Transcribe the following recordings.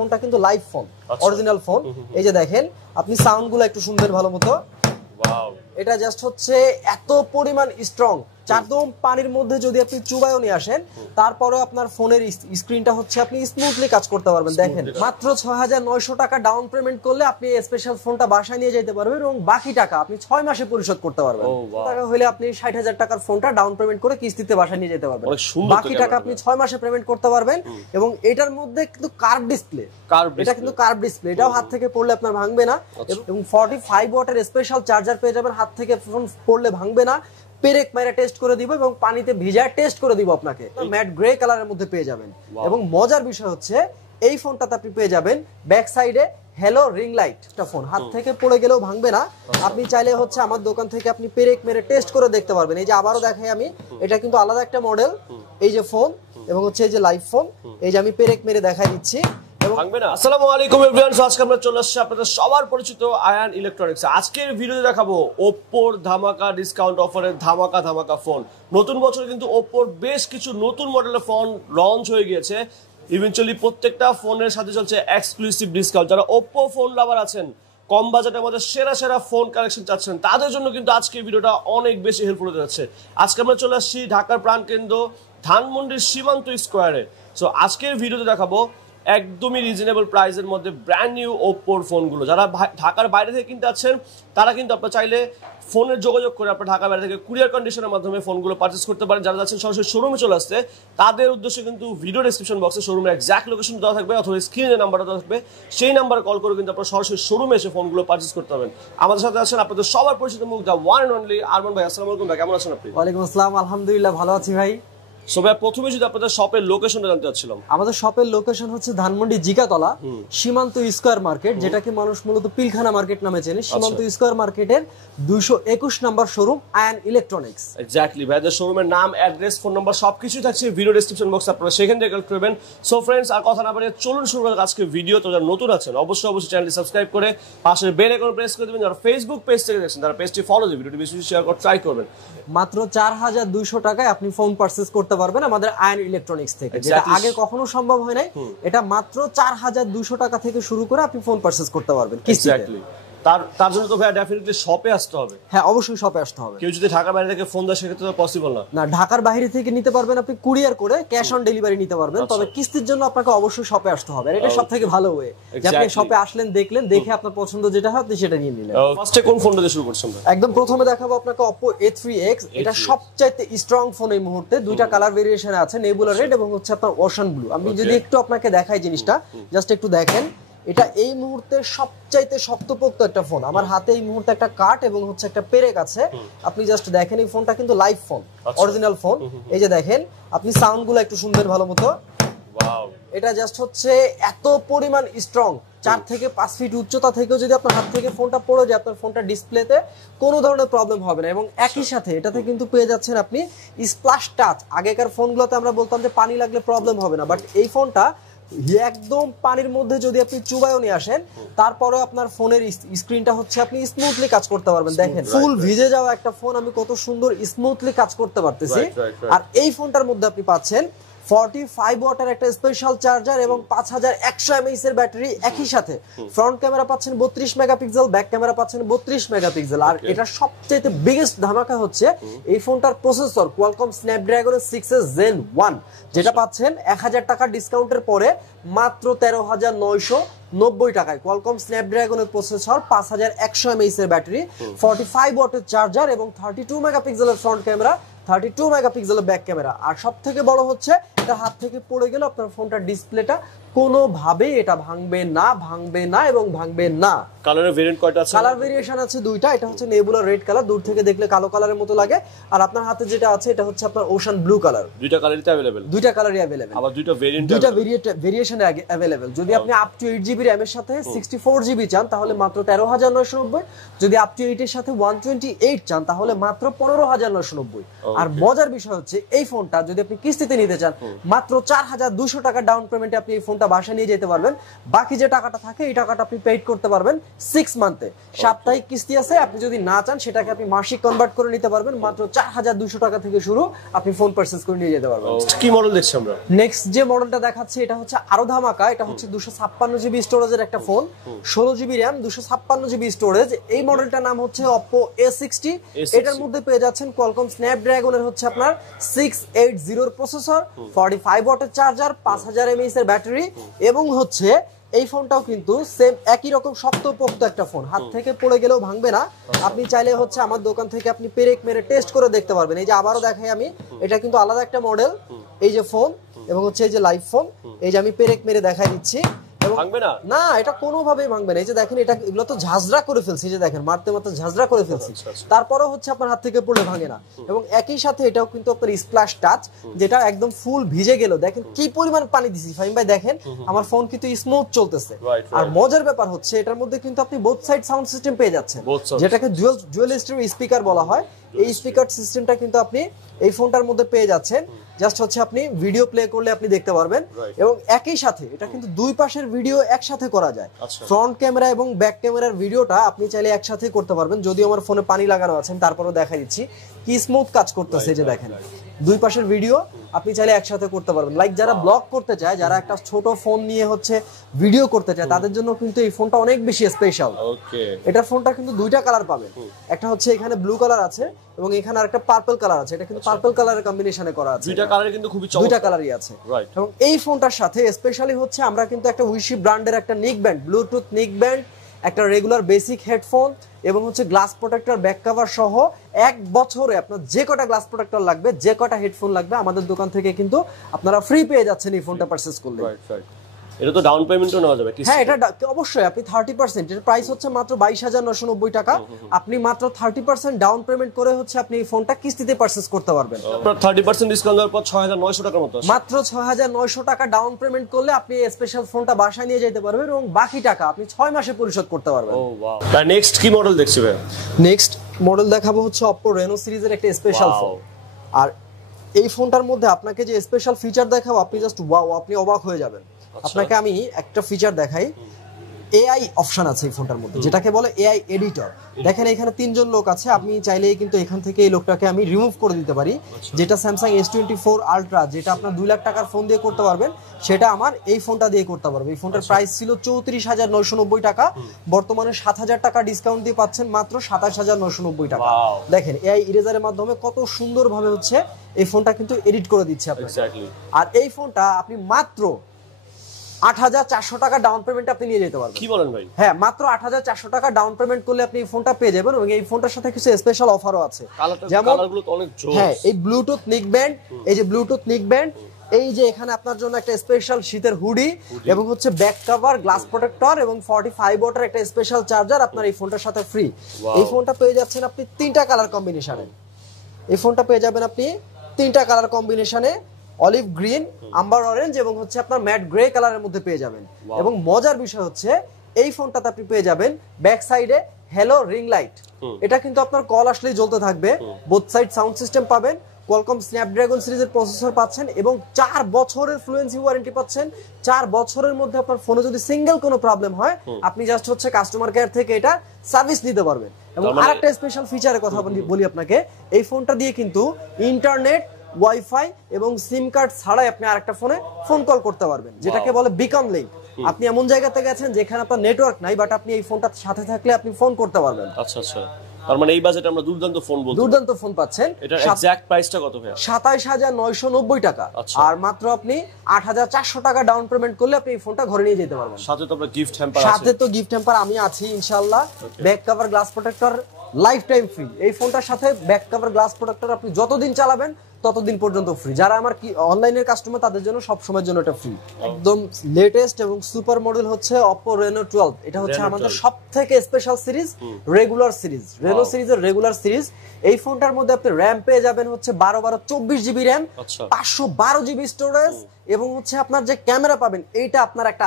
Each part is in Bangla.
ফোনটা কিন্তু লাইভ ফোন, অরিজিনাল ফোন। এই যে দেখেন আপনি সাউন্ডগুলো একটু শুনবেন ভালো মতো। এটা জাস্ট হচ্ছে এত পরিমাণ স্ট্রং, একদম পানির মধ্যে যদি আপনি চুবাইও নিয়ে আসেন তারপরে আপনার ফোনের স্ক্রিনটা হচ্ছে আপনি স্মুথলি কাজ করতে পারবেন। দেখেন মাত্র ৬৯০০ টাকা ডাউন পেমেন্ট করলে আপনি এই স্পেশাল ফোনটা বাসায় নিয়ে যেতে পারবেন এবং বাকি টাকা আপনি ৬ মাসে পরিশোধ করতে পারবেন। টাকা হলে আপনি ৬০,০০০ টাকার ফোনটা ডাউন পেমেন্ট করে কিস্তিতে বাসায় নিয়ে যেতে পারবেন, বাকি টাকা আপনি ৬ মাসে পেমেন্ট করতে পারবেন। এবং এটার মধ্যে কিন্তু কার্ভ ডিসপ্লে, এটা কিন্তু কার্ভ ডিসপ্লে, এটাও হাত থেকে পড়লে আপনার ভাঙবে না। এবং 45 ওয়াটের স্পেশাল চার্জার পেয়ে যাবেন, হাত থেকে ফোন পড়লে ভাঙবে না। পেরেক মেরে টেস্ট করে দিব এবং পানিতে ভিজায় টেস্ট করে দিব আপনাকে। ম্যাট গ্রে কালারের মধ্যে পেয়ে যাবেন। এবং মজার বিষয় হচ্ছে এই ফোনটাতে আপনি পেয়ে যাবেন ব্যাক সাইডে হ্যালো রিং লাইট। একটা ফোন হাত থেকে পড়ে গেলেও ভাঙবে না। আপনি চাইলে হচ্ছে আমার দোকান থেকে আপনি পেরেক মেরে টেস্ট করে দেখতে পারবেন। এই যে আবারও দেখাই আমি, এটা কিন্তু আলাদা একটা মডেল, এই যে ফোন এবং হচ্ছে এই যে লাইভ ফোন, এই যে আমি পেরেক মেরে দেখাই দিচ্ছি। আসসালামু আলাইকুম এভরিওয়ান, আজকে আমরা চলে আসছি আপনাদের সবার পরিচিত আয়ান ইলেকট্রনিক্স। আজকের ভিডিওতে দেখাবো ওপ্পোর ধামাকা ডিসকাউন্ট অফারের ধামাকা ফোন। নতুন বছর কিন্তু ওপ্পোর বেশ কিছু নতুন মডেলের ফোন লঞ্চ হয়ে গিয়েছে। ইভেন্চুয়ালি প্রত্যেকটা ফোনের সাথে চলছে এক্সক্লুসিভ ডিসকাউন্ট। যারা ওপ্পো ফোন লাভার আছেন, কম বাজেটের মধ্যে সেরা ফোন কালেকশন চাচ্ছেন, তাদের জন্য কিন্তু আজকের ভিডিওটা অনেক বেশি হেল্পফুল হতে যাচ্ছে। আজকে আমরা চলে আসছি ঢাকার প্রাণকেন্দ্র ধানমন্ডির সীমান্ত স্কোয়ারে। সো আজকের ভিডিওতে দেখাবো একদমই রিজনেবল প্রাইসের মধ্যে ব্র্যান্ড নিউ ওপ্পোর ফোনগুলো। যারা ঢাকার বাইরে থেকে কিনতে আছেন তারা কিন্তু আপনারা চাইলে ফোনের যোগাযোগ করে আপনার ঢাকার বাইরে থেকে কুরিয়ার কন্ডিশনের মাধ্যমে ফোনগুলো পারচেস করতে পারেন। যারা যাচ্ছেন সরাসরি শোরুমে চলে আসতে, তাদের উদ্দেশ্যে কিন্তু ভিডিও ডেসক্রিপশন বক্সে শোরুমের এক্সাক্ট লোকেশন দেওয়া থাকবে অথবা স্ক্রিনে নাম্বারটা দেওয়া থাকবে, সেই নাম্বারে কল করে কিন্তু আপনারা সরাসরি শোরুমে এসে ফোনগুলো পারচেস করতে পারবেন। আমাদের সাথে আছেন আপনাদের সবার পরিচিত মুখ, the one and only Arman ভাই। আসসালামু আলাইকুম ভাই, কেমন আছেন আপনি? ওয়ালাইকুম আসসালাম, আলহামদুলিল্লাহ ভালো আছি ভাই। সো ভাই প্রথমে যদি আপনাদের শপের লোকেশনটা জানতে চাচ্ছিলাম। আমাদের শপের লোকেশন হচ্ছে ধানমন্ডি জিকাতলা সীমান্ত স্কয়ার মার্কেট, যেটাকে মানুষ মূলত পিলখানা মার্কেট নামে চেনে। সীমান্ত স্কয়ার মার্কেটের 221 নম্বর শোরুম আয়ান ইলেকট্রনিক্স। এক্স্যাক্টলি ভাইদের শোরুমের নাম, অ্যাড্রেস, ফোন নাম্বার সবকিছু থাকছে ভিডিও ডেসক্রিপশন বক্সে, আপনারা সেখান থেকে কালেক্ট করবেন। সো ফ্রেন্ডস, আর কথা না বাড়িয়ে চলুন শুরু করি আজকে ভিডিও। তো যারা নতুন আছেন অবশ্যই চ্যানেলটি সাবস্ক্রাইব করে পাশের বেল আইকন প্রেস করে দিবেন। যারা ফেসবুক পেজ থেকে দেখছেন তারা পেজটি ফলো দিয়ে ভিডিওটি বেশি শেয়ার করে ট্রাই করবেন। মাত্র 4200 টাকায় আপনি ফোন পারচেজ করতে পারবেন আমাদের আয়ান ইলেকট্রনিক্স থেকে, যেটা আগে কখনো সম্ভব হয় নাই। এটা মাত্র 4200 টাকা থেকে শুরু করে আপনি ফোন পারচেজ করতে পারবেন কিস্তিতে। তার জন্য তো ভাই ডেফিনেটলি শপে আসতে হবে। হ্যাঁ, অবশ্যই শপে আসতে হবে। কেউ যদি ঢাকার বাইরে থেকে ফোন দেয় সেক্ষেত্রে তো পসিবল না। না, ঢাকার বাইরে থেকে নিতে পারবেন আপনি কুরিয়ার করে, ক্যাশ অন ডেলিভারি নিতে পারবেন। তবে কিস্তির জন্য আপনাকে অবশ্যই শপে আসতে হবে। আর এটা সবথেকে ভালো ওয়ে যে আপনি শপে আসলেন, দেখলেন, দেখে আপনার পছন্দ যেটা হয় আপনি সেটা নিয়ে নিলেন। ফার্স্টে কোন ফোনটা দিয়ে শুরু করছেন? একদম প্রথমে দেখাবো আপনাকে Oppo A3X। এটা সবচাইতে স্ট্রং ফোন এই মুহূর্তে। দুইটা কালার ভেরিয়েশনে আছে, নেবুলা রেড এবং হচ্ছে আপনার ওশান ব্লু। আমি যদি একটু আপনাকে দেখাই জিনিসটা, জাস্ট একটু দেখেন। এটা এই মুহূর্তে সবচাইতে শক্তপোক্ত একটা ফোন। আমার হাতে এই মুহূর্তে একটা কাট এবং হচ্ছে একটা পেরেক আছে। আপনি জাস্ট দেখেন, এই ফোনটা কিন্তু লাইভ ফোন, অরিজিনাল ফোন। এই যে দেখেন আপনি সাউন্ডগুলো একটু শুনবেন ভালো মতো। এটা জাস্ট হচ্ছে এত পরিমাণ স্ট্রং, 4 থেকে 5 ফিট উচ্চতা থেকেও যদি আপনার হাত থেকে ফোনটা পড়ে যায়, আপনার ফোনটা ডিসপ্লেতে কোনো ধরনের প্রবলেম হবে না। এবং একই সাথে এটাতে কিন্তু পেয়ে যাচ্ছেন আপনি স্প্ল্যাশ টাচ। আগেকার ফোনগুলোতে আমরা বলতাম যে পানি লাগলে প্রবলেম হবে না, বাট এই ফোনটা একদম পানির মধ্যে যদি আপনি চুবাইও নিয়ে আসেন তারপরে আপনার ফোনের স্ক্রিনটা হচ্ছে আপনি স্মুথলি কাজ করতে পারবেন। দেখেন ফুল ভিজে যাওয়া একটা ফোন আমি কত সুন্দর স্মুথলি কাজ করতে পারতেছি। আর এই ফোনটার মধ্যে আপনি পাচ্ছেন 45 ওয়াটের একটা স্পেশাল চার্জার এবং 5100 mAh এর ব্যাটারি। একই সাথে ফ্রন্ট ক্যামেরা পাচ্ছেন 32 মেগাপিক্সেল, ব্যাক ক্যামেরা পাচ্ছেন 32 মেগাপিক্সেল। আর এটা সবচেয়ে বিগেস্ট ধামাকা হচ্ছে এই ফোনটার processor Qualcomm Snapdragon 6s Gen 1, যেটা পাচ্ছেন 1000 টাকা ডিসকাউন্টের পরে মাত্র 13,990 টাকায়। কোয়ালকম স্ন্যাপড্রাগনের প্রসেসর, 5100 mAh এর ব্যাটারি, 45 ওয়াটের চার্জার এবং 32 মেগাপিক্সেলের ফ্রন্ট ক্যামেরা, 32 মেগাপিক্সেলের ব্যাক ক্যামেরা। আর সব থেকে বড় হচ্ছে এটা হাত থেকে পড়ে গেল আপনার ফোনটার ডিসপ্লেটা কোনোভাবেই এটা ভাঙবে না এবং ভাঙবে না। কালারের ভেরিয়েন্ট কয়টা আছে? কালার ভেরিয়েশন আছে দুইটা। এটা হচ্ছে নেবুলা রেড কালার, দূর থেকে দেখলে কালো কালারের মতো লাগে। আর আপনার হাতে যেটা আছে এটা হচ্ছে আপনার ওশান ব্লু কালার। দুইটা কালারই अवेलेबल? দুইটা কালারই अवेलेबल। আবার দুইটা ভেরিয়েশনে अवेलेबल। যদি আপনি আপ টু 8GB RAM এর সাথে 64GB চান তাহলে মাত্র 13,990। যদি আপ টু 8 এর সাথে 128 চান তাহলে মাত্র 15,990। আর মজার বিষয় হচ্ছে এই ফোনটা যদি আপনি কিস্তিতে নিতে চান মাত্র 4200 টাকা ডাউন পেমেন্টে আপনি এই ফোনটা ফোনটা বাসায় নিয়ে যেতে পারবেন। বাকি যে টাকাটা থাকে এই টাকাটা আপনি পেইড করতে পারবেন 6 মান্থে। সাপ্তাহিক কিস্তি আছে, আপনি যদি না চান সেটাকে আপনি মাসিক কনভার্ট করে নিতে পারবেন। মাত্র 4200 টাকা থেকে শুরু, আপনি ফোন পারচেজ করে নিয়ে যেতে পারবেন। কি মডেল দেখছি আমরা? নেক্সট যে মডেলটা দেখাচ্ছি এটা হচ্ছে আরো ধামাকা। এটা হচ্ছে 256 জিবি স্টোরেজের একটা phone, 16 GB RAM, 256 GB storage. এই মডেলটার নাম হচ্ছে Oppo A60। এটার মধ্যে পেয়ে যাচ্ছেন Qualcomm Snapdragon-এর হচ্ছে আপনার 680 প্রসেসর, 45 ওয়াটের চার্জার, 5000 mAh এর ব্যাটারি, এবং হচ্ছে এই ফোনটাও কিন্তু সেম একই রকম শক্তপোক্ত একটা ফোন, হাত থেকে পড়ে গেলেও ভাঙবে না। আপনি চাইলে হচ্ছে আমার দোকান থেকে আপনি পেরেক মেরে টেস্ট করে দেখতে পারবেন। এই যে আবারও দেখাই আমি, এটা কিন্তু আলাদা একটা মডেল, এই যে ফোন এবং হচ্ছে এই যে লাইভ ফোন, এই যে আমি পেরেক মেরে দেখাই দিচ্ছি। ভাঙবে না? না, এটা কোনোভাবেই ভাঙবে না। এই যে দেখেন, এটা এগুলো তো ঝাঁঝরা করে ফেলছি, এই যে দেখেন মারতে মারতে ঝাঁঝরা করে ফেলছি, তারপরেও হচ্ছে আপনার হাত থেকে পড়লে ভাঙে না। এবং একই সাথে এটাও কিন্তু আপনার স্প্ল্যাশ টাচ, যেটা একদম ফুল ভিজে গেল। দেখেন কি পরিমাণ পানি দিছি ফাহিম ভাই, দেখেন আমার ফোন কিন্তু স্মুথ চলতেছে। আর মজার ব্যাপার হচ্ছে এটার মধ্যে কিন্তু আপনি বোথ সাইড সাউন্ড সিস্টেম পেয়ে যাচ্ছেন, যেটাকে ডুয়াল স্টেরিও স্পিকার বলা হয়। এই স্পিকার সিস্টেমটা কিন্তু আপনি এই ফোনটার মধ্যে পেয়ে যাচ্ছেন। জাস্ট হচ্ছে আপনি ভিডিও প্লে করলে আপনি দেখতে পারবেন, এবং একই সাথে এটা কিন্তু দুই পাশের ভিডিও একসাথে করা যায়। ফ্রন্ট ক্যামেরা এবং ব্যাক ক্যামেরার ভিডিওটা আপনি চাইলে একসাথে করতে পারবেন। যদিও আমার ফোনে পানি লাগানো আছে, তারপরেও দেখা দিচ্ছি কি স্মুথ কাজ করতেছে। যে দেখেন দুই পাশের ভিডিও আপনি চাইলে একসাথে করতে পারবেন। লাইক যারা ব্লগ করতে চায়, যারা একটা ছোট ফোন নিয়ে হচ্ছে ভিডিও করতে চায়, তাদের জন্য কিন্তু এই ফোনটা অনেক বেশি স্পেশাল। এটার ফোনটা কিন্তু দুইটা কালার পাবেন, একটা হচ্ছে এখানে ব্লু কালার আছে এবং এখানে আরেকটা পার্পল কালার আছে। এটা কিন্তু পার্পল কালারের কম্বিনেশনে করা আছে, দুইটা কালারে কিন্তু খুবই চমৎকার, দুইটা কালারই আছে। এবং এই ফোনটার সাথে স্পেশালি হচ্ছে আমরা কিন্তু একটা উইশি ব্র্যান্ডের একটা নিক ব্যান্ড, ব্লুটুথ নিক ব্যান্ড, একটা রেগুলার বেসিক হেডফোন এবং হচ্ছে গ্লাস প্রোটেক্টর, ব্যাক কভার সহ 1 বছরে আপনার যে কটা গ্লাস প্রোটেক্টর লাগবে, যে কটা হেডফোন লাগবে, আমাদের দোকান থেকে কিন্তু আপনারা ফ্রি পেয়ে যাচ্ছেন এই ফোনটা পারচেজ করলে। এটা তো ডাউন পেমেন্টও নেওয়া যাবে? হ্যাঁ, এটা অবশ্যই। আপনি 30%, এর প্রাইস হচ্ছে মাত্র 22990 টাকা। আপনি মাত্র 30% ডাউন পেমেন্ট করে হচ্ছে আপনি এই ফোনটা কিস্তিতে পারচেজ করতে পারবেন। আপনার 30% ডিসকাউন্ট দেওয়ার পর 6900 টাকার মতো, মাত্র 6900 টাকা ডাউন পেমেন্ট করলে আপনি এই স্পেশাল ফোনটা বাসায় নিয়ে যেতে পারবেন এবং বাকি টাকা আপনি 6 মাসে পরিশোধ করতে পারবেন। ও ওয়াও। তার নেক্সট কি মডেল দেখছি ভাই? নেক্সট মডেল দেখাবো হচ্ছে Oppo Reno সিরিজের একটা স্পেশাল ফোন। আর এই ফোনটার মধ্যে আপনাকে যে স্পেশাল ফিচার দেখাবো, আপনি জাস্ট ওয়াও, আপনি অবাক হয়ে যাবেন। আপনাকে আমি একটা ফিচার দেখাই। এআই অপশন আছে এই ফোনটার মধ্যে, যেটাকে বলে এআই এডিটর। দেখেন এখানে 3 জন লোক আছে, আপনি চাইলেই কিন্তু এখান থেকে এই লোকটাকে আমি রিমুভ করে দিতে পারি। যেটা Samsung S24 Ultra, যেটা আপনার 2 লাখ টাকার ফোন দিয়ে করতে পারবেন, সেটা আমার এই ফোনটা দিয়ে করতে পারবে। এই ফোনটার প্রাইস ছিল 34990 টাকা, বর্তমানে 7000 টাকা ডিসকাউন্ট দিয়ে পাচ্ছেন মাত্র 27990 টাকা। দেখেন এআই ইরেজারের মাধ্যমে কত সুন্দরভাবে হচ্ছে এই ফোনটা কিন্তু এডিট করে দিচ্ছে আপনাকে। আর এই ফোনটা আপনি মাত্র 8400 টাকা ডাউন পেমেন্ট আপনি নিয়ে যেতে পারবেন। কি বলেন ভাই? হ্যাঁ, মাত্র 8400 টাকা ডাউন পেমেন্ট করলে আপনি এই ফোনটা পেয়ে যাবেন। এবং এই ফোনটার সাথে কিছু স্পেশাল অফারও আছে, যেমন কালারগুলো তো অনেক জোস। হ্যাঁ, এই ব্লুটুথ নিক ব্যান্ড, এই যে ব্লুটুথ নিক ব্যান্ড, এই যে এখানে আপনার জন্য একটা স্পেশাল শীতের হুডি এবং হচ্ছে ব্যাক কভার, গ্লাস প্রোটেক্টর এবং 45 ওয়াটের একটা স্পেশাল চার্জার আপনার এই ফোনটার সাথে ফ্রি। এই ফোনটা পেয়ে যাচ্ছেন আপনি 3টা কালার কম্বিনেশনে। এই ফোনটা পেয়ে যাবেন আপনি 3টা কালার কম্বিনেশনে, অলিভ গ্রিন, আম্বার অরেঞ্জ এবং হচ্ছে আপনার ম্যাট গ্রে কালারের মধ্যে পেয়ে যাবেন। এবং মজার বিষয় হচ্ছে এই ফোনটাতে আপনি পেয়ে যাবেন ব্যাক সাইডে হ্যালো রিং লাইট। এটা কিন্তু আপনার কল আসলেই জ্বলতে থাকবে। বোথ সাইড সাউন্ড সিস্টেম পাবেন, Qualcomm Snapdragon সিরিজের প্রসেসর পাচ্ছেন এবং 4 বছরের ফ্লুয়েন্সি ওয়ারেন্টি পাচ্ছেন। 4 বছরের মধ্যে আপনার ফোনে যদি সিঙ্গেল কোনো প্রবলেম হয়, আপনি জাস্ট হচ্ছে কাস্টমার কেয়ার থেকে এটা সার্ভিস নিতে পারবেন। এবং আরেকটা স্পেশাল ফিচারের কথা বলি আপনাকে, এই ফোনটা দিয়ে কিন্তু ইন্টারনেট, ওয়াইফাই এবং সিম কার্ড ছাড়াই আপনি আরেকটা ফোনে ফোন কল করতে পারবেন, যেটাকে বলে বিকন লিংক। আপনি এমন জায়গাতে গেছেন যেখানে আপনার নেটওয়ার্ক নাই, বাট আপনি এই ফোনটার সাথে থাকলে আপনি ফোন করতে পারবেন। আচ্ছা আচ্ছা, তার মানে এই বাজেটে আমরা দুর্দান্ত ফোন বলতে, দুর্দান্ত ফোন পাচ্ছেন। এটার এক্সাক্ট প্রাইসটা কত ভাই? 27990 টাকা। আর মাত্র আপনি 8400 টাকা ডাউন পেমেন্ট করলে আপনি এই ফোনটা ঘরে নিয়ে যেতে পারবেন। সাথে তো আপনার গিফট হ্যাম্পার আছে। সাথে তো গিফট হ্যাম্পার আমি আছি ইনশাআল্লাহ। Back cover, glass protector life time free. এই ফোনটার সাথে ব্যাক কভার, গ্লাস প্রোটেক্টর আপনি যতদিন চালাবেন ততদিন পর্যন্ত ফ্রি। যারা আমার কি অনলাইনের কাস্টমার, তাদের জন্য সব সময়ের জন্য এটা ফ্রি। একদম লেটেস্ট এবং সুপার মডেল হচ্ছে Oppo Reno 12। এটা হচ্ছে আমাদের সবথেকে special series, regular series, Reno সিরিজের রেগুলার সিরিজ। এই ফোনটার মধ্যে আপনি র‍্যাম পেয়ে যাবেন হচ্ছে 12 24 জিবি র‍্যাম, 512 জিবি স্টোরেজ এবং হচ্ছে আপনার যে ক্যামেরা পাবেন এইটা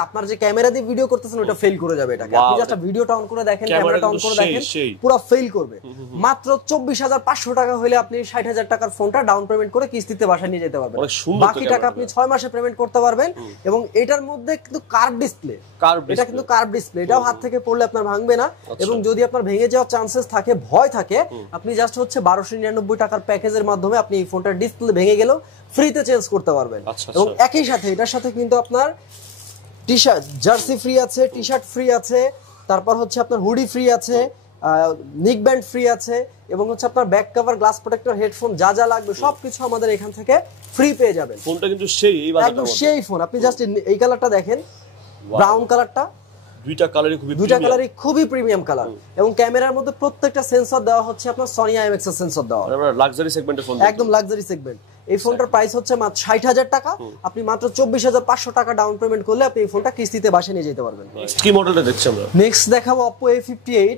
আপনার যে ক্যামেরা দিয়ে ভিডিও করতেছেন ওটা ফেল করে যাবে এটাকে। আপনি জাস্ট ভিডিওটা অন করে দেখেন, ক্যামেরাটা অন করে দেখেন, পুরো ফেল করবে। মাত্র 24,500 টাকা হলে আপনি 60,000 টাকার ফোনটা ডাউন পেমেন্ট করে কিস্তিতে বাসায় নিয়ে যেতে পারবেন। বাকি টাকা আপনি 6 মাসে পেমেন্ট করতে পারবেন। এবং এটার মধ্যে কিন্তু কার্ভ ডিসপ্লে, এটা কিন্তু কার্ভ ডিসপ্লে, এটাও হাত থেকে পড়লে আপনার ভাঙবে না। এবং যদি আপনার ভেঙে যাওয়ার চান্সেস থাকে, ভয় থাকে, আপনি জাস্ট হচ্ছে 1299 টাকার প্যাকেজের মাধ্যমে আপনি এই ফোনটার ডিসপ্লে ভেঙে গেলেও ফ্রিতে চেঞ্জ করতে পারবেন। এবং একই সাথে এটার সাথে কিন্তু আপনার টি-শার্ট জার্সি ফ্রি আছে, টি-শার্ট ফ্রি আছে, তারপর হচ্ছে আপনার হুডি ফ্রি আছে, নিক ব্যান্ড ফ্রি আছে, এবং হচ্ছে আপনার back cover, glass protector, headphone যা যা লাগবে সবকিছু আমাদের এখান থেকে ফ্রি পেয়ে যাবেন। ফোনটা কিন্তু সেই একদম সেই ফোন। আপনি জাস্ট এই কালারটা দেখেন, ব্রাউন কালারটা, দুইটা কালারই খুবই প্রিমিয়াম কালার। এবং ক্যামেরার মধ্যে প্রত্যেকটা সেন্সর দেওয়া হচ্ছে আপনার সনি IMX এর সেন্সর দেওয়া, লাক্সারি সেগমেন্টের ফোন, একদম লাক্সারি সেগমেন্ট। এই ফোনটার প্রাইস হচ্ছে মাত্র 60,000 টাকা। আপনি মাত্র 24,500 টাকা ডাউন পেমেন্ট করলে আপনি এই ফোনটা কিস্তিতে বাসায় নিয়ে যেতে পারবেন। কি মডেলটা দেখছি আমরা? নেক্সট দেখাবো Oppo A58,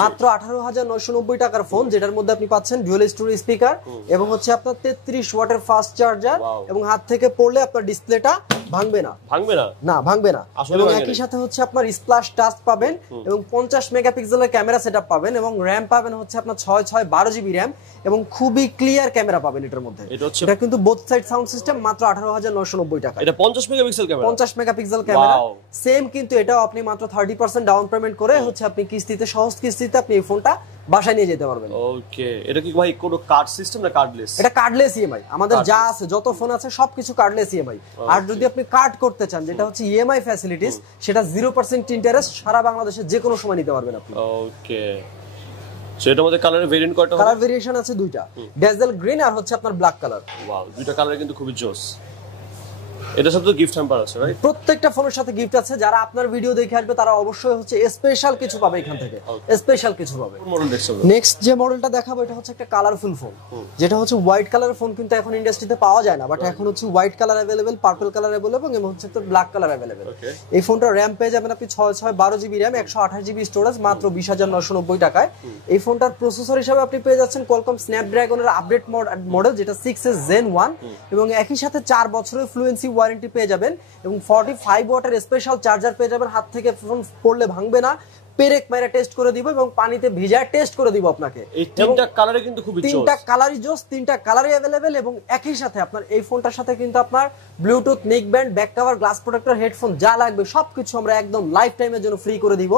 মাত্র 18,990 টাকার ফোন, যেটার মধ্যে আপনি পাচ্ছেন ডুয়াল স্টোরেজ স্পিকার এবং হচ্ছে আপনার 33 ওয়াটের ফাস্ট চার্জার। এবং হাত থেকে পড়লে আপনার ডিসপ্লেটা ভাঙবে না, ভাঙবে না। এবং একই সাথে হচ্ছে আপনার স্প্ল্যাশ টাচ পাবেন এবং 50 মেগাপিক্সেলের ক্যামেরা সেটআপ পাবেন এবং র্যাম পাবেন হচ্ছে আপনার 6 জিবি র্যাম এবং খুবই ক্লিয়ার ক্যামেরা পাবেন এটার মধ্যে। এটা কিন্তু বোথ সাইড সাউন্ড সিস্টেম, মাত্র 18,990 টাকা। এটা 50 megapixel camera, 50 megapixel camera same, কিন্তু এটাও আপনি মাত্র 30% ডাউন পেমেন্ট করে হচ্ছে আপনি কিস্তিতে, সহজ কিস্তিতে আপনি এই ফোনটা বাসায় নিয়ে যেতে পারবেন। ওকে, এটা কি ভাই কোনো কার্ড সিস্টেম না কার্ডলেস? এটা কার্ডলেস ইএমআই। আমাদের যা আছে, যত ফোন আছে সবকিছু কার্ডলেস ইএমআই। আর যদি আপনি কার্ড করতে চান, যেটা হচ্ছে ইএমআই ফ্যাসিলিটিস, সেটা 0% ইন্টারেস্ট সারা বাংলাদেশে যে কোনো সময় নিতে পারবেন আপনি। ওকে, সো এটার মধ্যে কালারের ভেরিয়েন্ট কয়টা? কালার ভেরিয়েশন আছে দুইটা, ডেজেল গ্রিন আর হচ্ছে আপনার ব্ল্যাক কালার। ওয়াও, দুইটা কালার কিন্তু খুবই জোস। এটার সাথে তো গিফট হ্যাম্পার আছে, রাইট? প্রত্যেকটা ফোনের সাথে গিফট আছে। যারা আপনার ভিডিও দেখে আসবে তারা অবশ্যই হচ্ছে স্পেশাল কিছু পাবে এখান থেকে, স্পেশাল কিছু পাবে। নেক্সট যে মডেলটা দেখাবো এটা হচ্ছে একটা কালারফুল ফোন, যেটা হচ্ছে হোয়াইট কালারের ফোন কিন্তু এখন ইন্ডাস্ট্রিতে পাওয়া যায় না, বাট এখন হচ্ছে white colour available, purple colour available এবং হচ্ছে তো ব্ল্যাক কালার अवेलेबल। এই ফোনটার র্যাম পেয়ে যাবেন আপনি 12 জিবি র্যাম, 128 জিবি স্টোরেজ, মাত্র 20,990 টাকায়। এই ফোনটার প্রসেসর হিসেবে আপনি পেয়ে যাচ্ছেন কোয়ালকম স্ন্যাপড্রাগনের আপডেট মডেল, যেটা 6s Gen 1, এবং একই সাথে 4 বছরের ফ্লুয়েন্সি ওয়ারেন্টি পেয়ে যাবেন এবং 45 ওয়াটের স্পেশাল চার্জার পেয়ে যাবেন। হাত থেকে ফোন পড়লে ভাঙবে না, পেরেক মেরে টেস্ট করে দিব এবং পানিতে ভিজায় টেস্ট করে দিব আপনাকে। এই তিনটা কালারে কিন্তু খুবই জোস, তিনটা কালারই জোস, তিনটা কালারই अवेलेबल। এবং একই সাথে আপনার এই ফোনটার সাথে কিন্তু আপনার Bluetooth, neck band, back cover, glass protector, headphone যা লাগবে সবকিছু আমরা একদম লাইফ টাইমের জন্য ফ্রি করে দিব।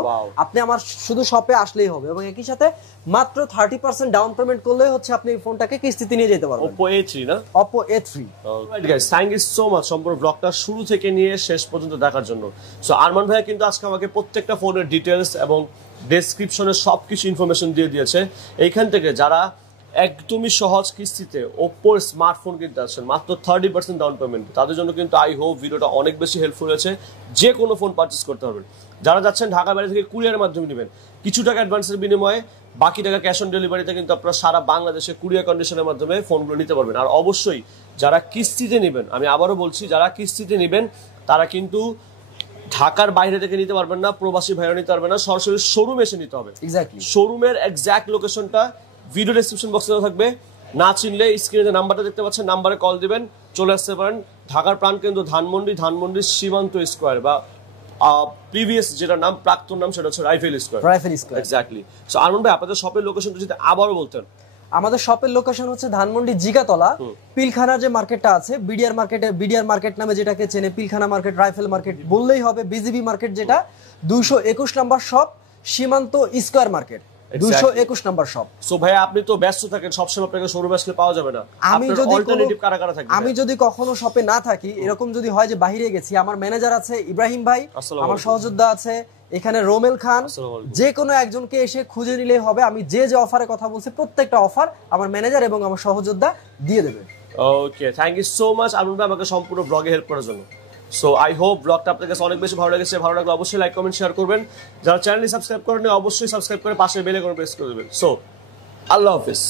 আপনি আমার শুধু শপে আসলেই হবে। এবং একই সাথে মাত্র 30% ডাউন পেমেন্ট করলেই হচ্ছে আপনি এই ফোনটাকে কিস্তিতে নিয়ে যেতে পারবেন। Oppo A3 না? Oppo A3। Alright guys, thank you so much সম্পূর্ণ ব্লগটা শুরু থেকে নিয়ে শেষ পর্যন্ত দেখার জন্য। সো আরমান ভাইয়া কিন্তু আজকে আমাকে প্রত্যেকটা ফোনের ডিটেইলস এবং ডেসক্রিপশনে সবকিছু ইনফরমেশন দিয়ে দিয়েছে। এইখান থেকে যারা একদমই সহজ কিস্তিতে ওপ্পোর স্মার্টফোন কিনতে আসছেন মাত্র 30% ডাউন পেমেন্ট, তাদের জন্য কিন্তু আই হোপ ভিডিওটা অনেক বেশি হেল্পফুল হয়েছে। যে কোনো ফোন পারচেস করতে পারবেন। যারা যাচ্ছেন ঢাকা বাইরে থেকে কুরিয়ারের মাধ্যমে নেবেন, কিছু টাকা অ্যাডভান্সের বিনিময়ে বাকি টাকা ক্যাশ অন ডেলিভারিতে কিন্তু আপনারা সারা বাংলাদেশে কুরিয়ার কন্ডিশনের মাধ্যমে ফোনগুলো নিতে পারবেন। আর অবশ্যই যারা কিস্তিতে নেবেন, আমি আবারও বলছি, যারা কিস্তিতে নেবেন তারা কিন্তু ঢাকার বাইরে থেকে নিতে পারবেন না, প্রবাসী ভাইরা নিতে পারবেন না, সরাসরি শোরুমে এসে নিতে হবে। এক্স্যাক্টলি, শোরুমের এক্স্যাক্ট লোকেশনটা ভিডিও ডেসক্রিপশন বক্সে থাকবে। না চিনলে স্ক্রিনে যে নাম্বারটা দেখতে পাচ্ছেন, নাম্বারে কল দিবেন, চলে আসতে পারেন। ঢাকার প্রাণকেন্দ্র ধানমন্ডির সীমান্ত স্কোয়ার, বা প্রিভিয়াস যেটা নাম, প্রাক্তন নাম, সেটা হচ্ছে rifle square. Exactly. So Arman ভাই, আপনাদের শপের লোকেশনটা যদি আবারও বলতেন। আমাদের শপের লোকেশন হচ্ছে ধানমন্ডি জিগাতলা, পিলখানা যে মার্কেটটা আছে, বিডিআর মার্কেট নামে যেটাকে চেনে, পিলখানা মার্কেট, রাইফেল মার্কেট বললেই হবে, বিজিবি মার্কেট যেটা 221 নম্বর শপ, সীমান্ত স্কয়ার মার্কেট 221 নম্বর শপ। সো ভাই, আপনি তো ব্যস্ত থাকেন, সবসময় আপনাকে শোরুমে আসলে পাওয়া যাবে না। আমি যদি কখনো শপে না থাকি, এরকম যদি হয় যে বাইরে গেছি, আমার ম্যানেজার আছে ইব্রাহিম ভাই, আমার সহযোদ্ধা আছে এখানে রোমেল খান, যে কোনো একজনকে এসে খুঁজে নিলেই হবে। আমি যে যে অফারে কথা বলছি প্রত্যেকটা অফার আমার ম্যানেজার এবং আমার সহযোদ্ধা দিয়ে দেবে। Okay, thank you so much Arman ভাই আমাকে সম্পূর্ণ ব্লগে হেল্প করার জন্য। সো আই হোপ ব্লগটা আপনাদের কাছে অনেক বেশি ভালো লেগেছে। ভালো লাগলে অবশ্যই লাইক, কমেন্ট, শেয়ার করবেন। যারা চ্যানেলটি সাবস্ক্রাইব করেন অবশ্যই সাবস্ক্রাইব করে পাশে বেল আইকন প্রেস করে দেবেন। সো আল্লাহ হাফেজ।